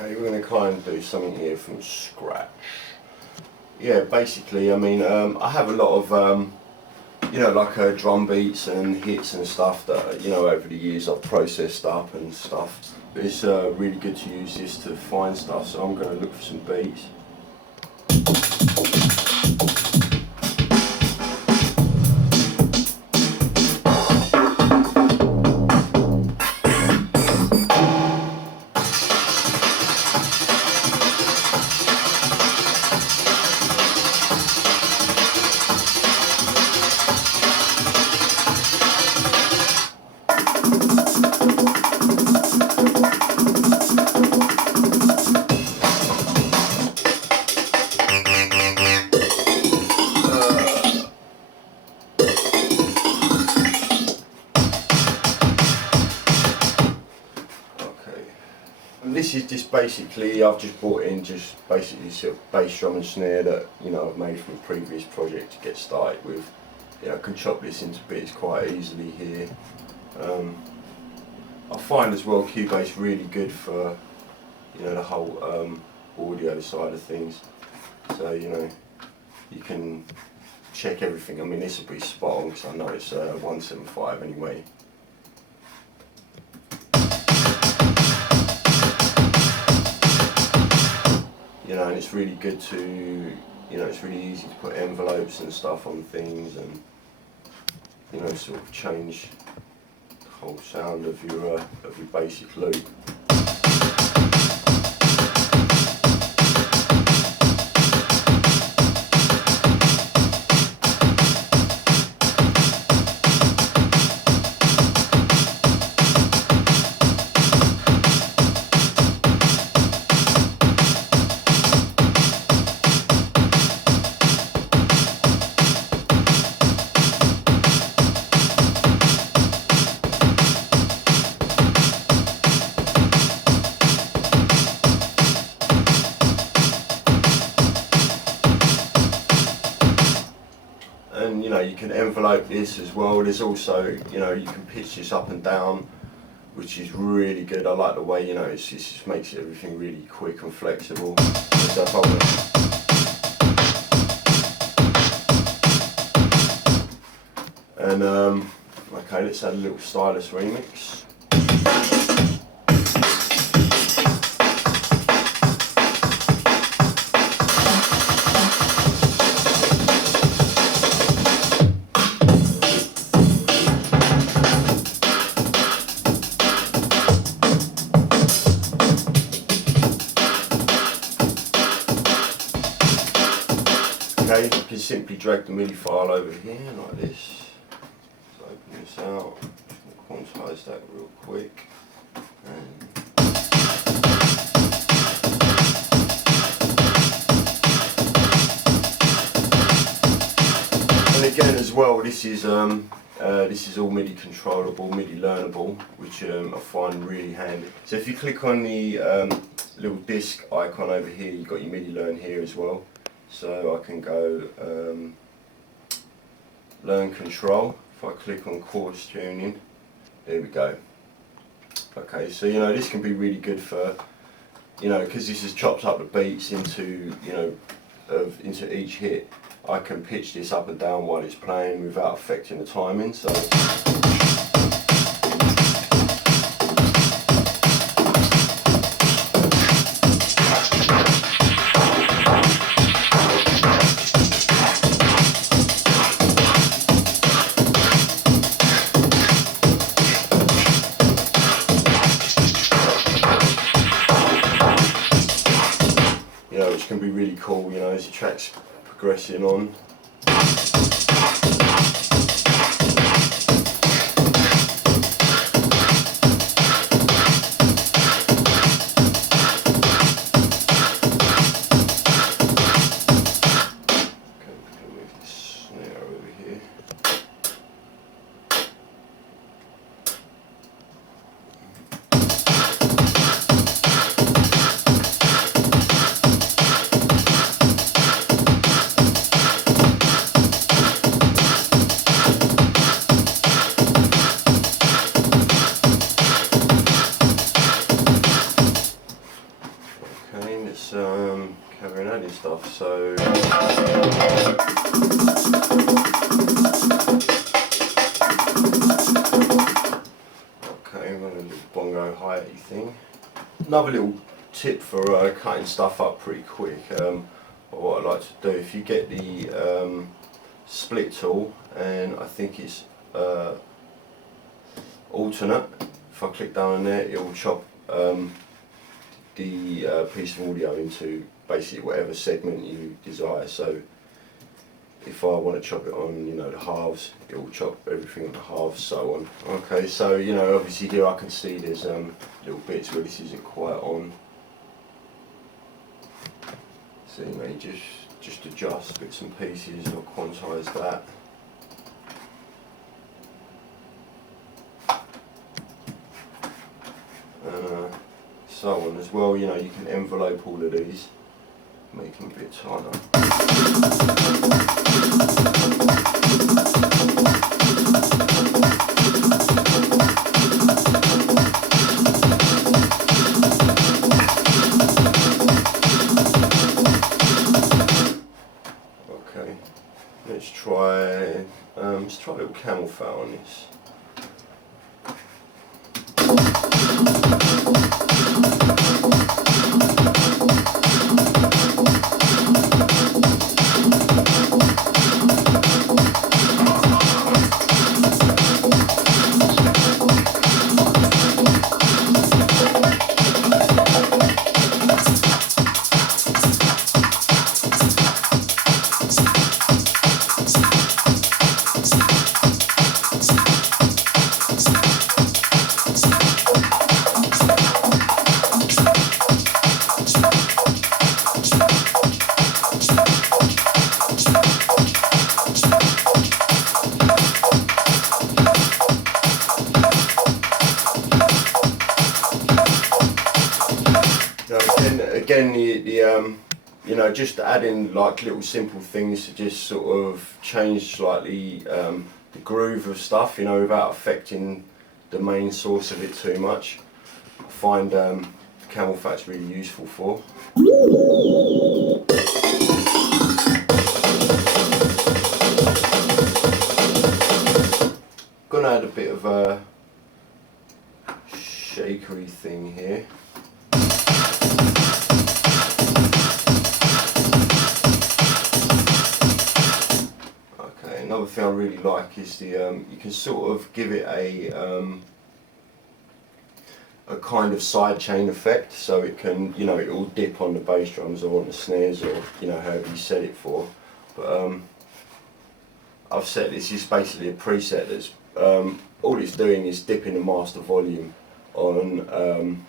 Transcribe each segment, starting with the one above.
Okay, we're going to kind of do something here from scratch. Yeah, basically, I mean, I have a lot of, you know, like drum beats and hits and stuff that, you know, over the years I've processed up and stuff. It's really good to use this to find stuff, so I'm going to look for some beats. And this is just basically, I've just brought in just basically sort of bass drum and snare that, you know, I've made from a previous project to get started with. You know, I can chop this into bits quite easily here. I find as well Cubase really good for, you know, the whole audio side of things. So, you know, you can check everything. I mean, this will be spot on because I know it's 175 anyway. You know, and it's really good to, you know, it's really easy to put envelopes and stuff on things and, you know, sort of change the whole sound of your basic loop. And you know, you can envelope this as well. There's also, you know, you can pitch this up and down, which is really good. I like the way, you know, it just makes everything really quick and flexible. So if I want, and okay, let's add a little stylus remix. Okay, you can simply drag the MIDI file over here like this. Let's open this out, quantize that real quick. And again as well, this is all MIDI controllable, MIDI learnable, which I find really handy. So if you click on the little disc icon over here, you've got your MIDI learn here as well. So I can go learn control. If I click on chords tuning, there we go. Okay, so you know, this can be really good for, you know, because this has chopped up the beats into, you know, into each hit. I can pitch this up and down while it's playing without affecting the timing. So. You know, which can be really cool, you know, as the track's progressing on. let's carry on adding stuff. So okay, I'm going to do a little bongo hi-hat thing. Another little tip for cutting stuff up pretty quick, what I like to do, if you get the split tool, and I think it's alternate, if I click down on there it will chop the piece of audio into basically whatever segment you desire. So if I want to chop it on, you know, the halves, it will chop everything on the halves, so on. Okay, so you know, obviously here I can see there's little bits where this isn't quite on. So you know, you just adjust bits and pieces or quantize that. And so on as well. You know, you can envelope all of these, make them a bit tighter. Okay, let's try a little camel fat on this. Again, you know, just adding like little simple things to just sort of change slightly the groove of stuff, you know, without affecting the main source of it too much. I find camel fat's really useful for. Gonna add a bit of a shakery thing here. Another thing I really like is the you can sort of give it a kind of side chain effect, so it can, you know, it will dip on the bass drums or on the snares, or you know, however you set it for. But I've set this is basically a preset that's all it's doing is dipping the master volume on an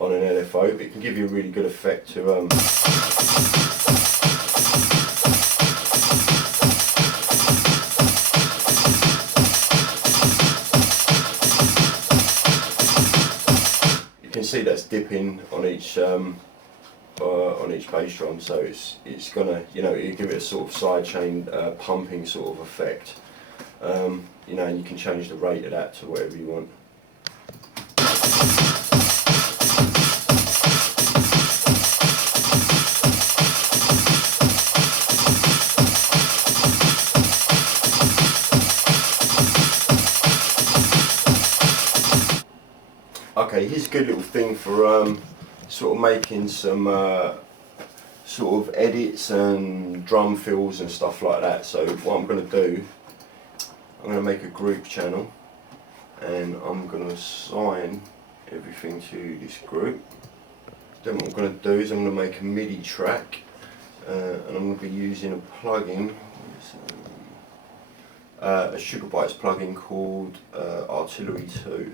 LFO, but it can give you a really good effect to you can see that's dipping on each bass drum, so it's gonna, you know, you give it a sort of side chain pumping sort of effect. You know, and you can change the rate of that to whatever you want. Okay, here's a good little thing for sort of making some sort of edits and drum fills and stuff like that. So what I'm going to do, I'm going to make a group channel, and I'm going to assign everything to this group. Then what I'm going to do is I'm going to make a MIDI track, and I'm going to be using a plugin, a Sugar Bytes plugin called Artillery 2.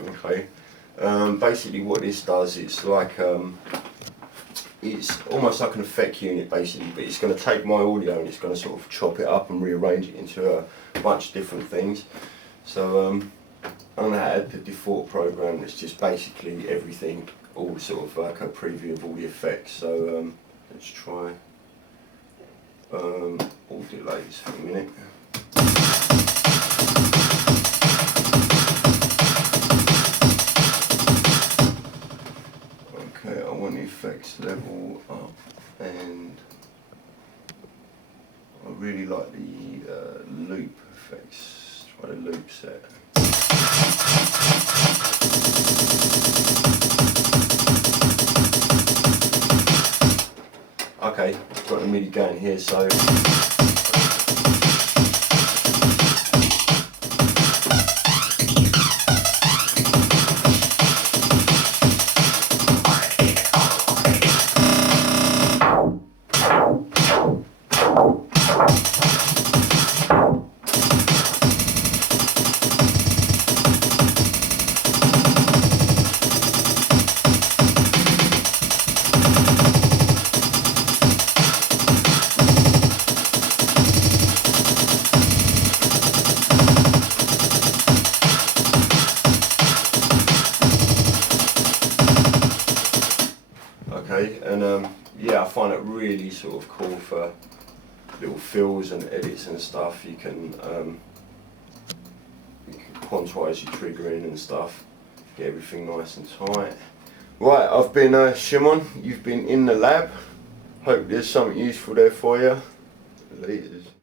Okay, basically what this does, it's like it's almost like an effect unit basically, but it's going to take my audio and it's going to sort of chop it up and rearrange it into a bunch of different things. So I'm going to add the default program that's just basically everything, all sort of like a preview of all the effects. So let's try all delays for a minute. Okay, I want the effects level up, and I really like the loop effects. Try the loop set. Okay, got the MIDI going here, so okay, and yeah, I find it really sort of cool for little fills and edits and stuff. You can quantize your triggering and stuff, get everything nice and tight. Right, I've been Shimon, you've been in the lab. Hope there's something useful there for you. Laters.